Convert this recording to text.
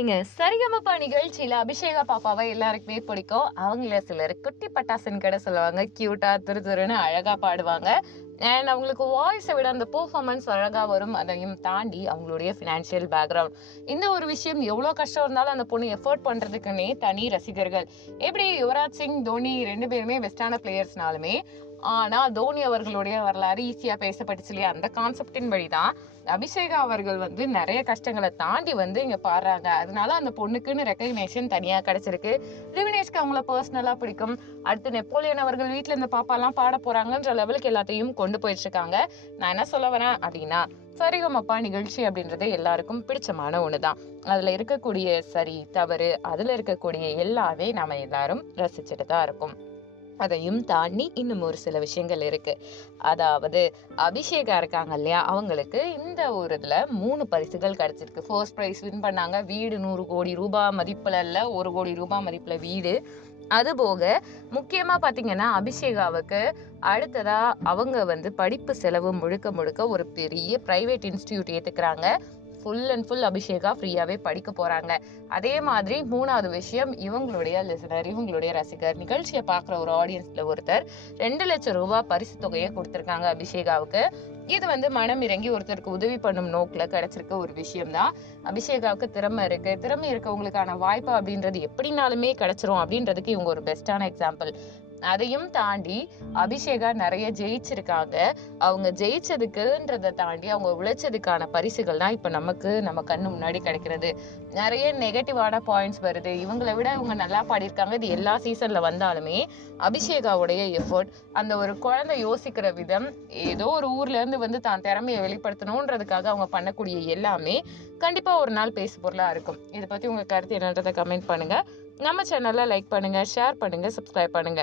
இங்க சரிகமபா நிகழ்ச்சியில அபிஷேகா பாப்பாவை எல்லாருக்குமே பிடிக்கும். அவங்கள சிலர் குட்டி பட்டாசுன்னு கூட சொல்லுவாங்க. கியூட்டா துரு துருன்னு அழகா பாடுவாங்க. அண்ட் அவங்களுக்கு வாய்ஸை விட அந்த பெர்ஃபார்மன்ஸ் அழகா வரும். அதையும் தாண்டி அவங்களுடைய ஃபினான்ஷியல் பேக்ரவுண்ட், இந்த ஒரு விஷயம் எவ்வளோ கஷ்டம் இருந்தாலும் அந்த பொண்ணு எஃபோர்ட் பண்றதுக்குன்னே தனி ரசிகர்கள். எப்படி யுவராஜ் சிங், தோனி 2 பேருமே பெஸ்டான பிளேயர்ஸ்னாலுமே, ஆனா தோனி அவர்களுடைய வரலாறு ஈஸியா பேசப்பட்டுச்சு இல்லையா? அந்த கான்செப்டின் வழிதான் அபிஷேகா அவர்கள் நிறைய கஷ்டங்களை தாண்டி இங்க பாடுறாங்க. அதனால அந்த பொண்ணுக்குன்னு ரெக்கக்னேஷன் தனியா கிடைச்சிருக்கு. லிவினேஷ்க்கு அவங்கள பர்சனலா பிடிக்கும். அடுத்து நெப்போலியன் அவர்கள் வீட்டுல இந்த பாப்பா எல்லாம் பாட போறாங்கன்ற லெவலுக்கு எல்லாத்தையும் கொண்டு போயிட்டு இருக்காங்க. நான் என்ன சொல்ல வரேன் அப்படின்னா, சரிகமப்பா நிகழ்ச்சி அப்படின்றது எல்லாருக்கும் பிடிச்சமான ஒண்ணுதான். அதுல இருக்கக்கூடிய சரி தவறு, அதுல இருக்கக்கூடிய எல்லாமே நாம எல்லாரும் ரசிச்சுட்டு தான் இருக்கோம். அதையும் தாண்டி இன்னும் ஒரு சில விஷயங்கள் இருக்கு. அதாவது அபிஷேகா இருக்காங்க இல்லையா, அவங்களுக்கு இந்த ஒரு இதுல 3 பரிசுகள் கிடைச்சிருக்கு. ஃபர்ஸ்ட் பிரைஸ் வின் பண்ணாங்க. வீடு 100 கோடி ரூபாய் மதிப்புல இல்ல, 1 கோடி ரூபாய் மதிப்புல வீடு. அது போக முக்கியமா பாத்தீங்கன்னா, அபிஷேகாவுக்கு அடுத்ததா அவங்க படிப்பு செலவு முழுக்க முழுக்க ஒரு பெரிய பிரைவேட் இன்ஸ்டிடியூட் ஏத்துக்கிறாங்க. ஃபுல் அண்ட் ஃபுல் அபிஷேகா ஃப்ரீயாவே படிக்க போறாங்க. அதே மாதிரி 3வது விஷயம், இவங்களுடைய லிசனர், இவங்களுடைய ரசிகர், நிகழ்ச்சியை பார்க்குற ஒரு ஆடியன்ஸ்ல ஒருத்தர் 2 லட்சம் ரூபாய் பரிசு தொகையை கொடுத்திருக்காங்க அபிஷேகாவுக்கு. இது மனம் இறங்கி ஒருத்தருக்கு உதவி பண்ணும் நோக்கில் கிடைச்சிருக்க ஒரு விஷயம் தான். அபிஷேகாவுக்கு திறமை இருக்கவங்களுக்கான வாய்ப்பு அப்படின்றது எப்படினாலுமே கிடைச்சிரும் அப்படின்றதுக்கு இவங்க ஒரு பெஸ்டான எக்ஸாம்பிள். அதையும் தாண்டி அபிஷேகா நிறைய ஜெயிச்சிருக்காங்க. அவங்க ஜெயிச்சதுக்குன்றதை தாண்டி அவங்க உழைச்சதுக்கான பரிசுகள் தான் இப்ப நம்ம கண்ணு முன்னாடி கிடைக்கிறது. நிறைய நெகட்டிவான பாயிண்ட்ஸ் வருது. இவங்களை விட இவங்க நல்லா பாடியிருக்காங்க. இது எல்லா சீசன்ல வந்தாலுமே அபிஷேகாவுடைய எஃபோர்ட், அந்த ஒரு குழந்தை யோசிக்கிற விதம், ஏதோ ஒரு ஊர்ல இருந்து தான் திறமையை வெளிப்படுத்தணுன்றதுக்காக அவங்க பண்ணக்கூடிய எல்லாமே கண்டிப்பா ஒரு நாள் பேசு பொருளா இருக்கும். இதை பத்தி உங்க கருத்து என்னன்றதை கமெண்ட் பண்ணுங்க. நம்ம சேனல்ல லைக் பண்ணுங்க, ஷேர் பண்ணுங்க, சப்ஸ்கிரைப் பண்ணுங்க.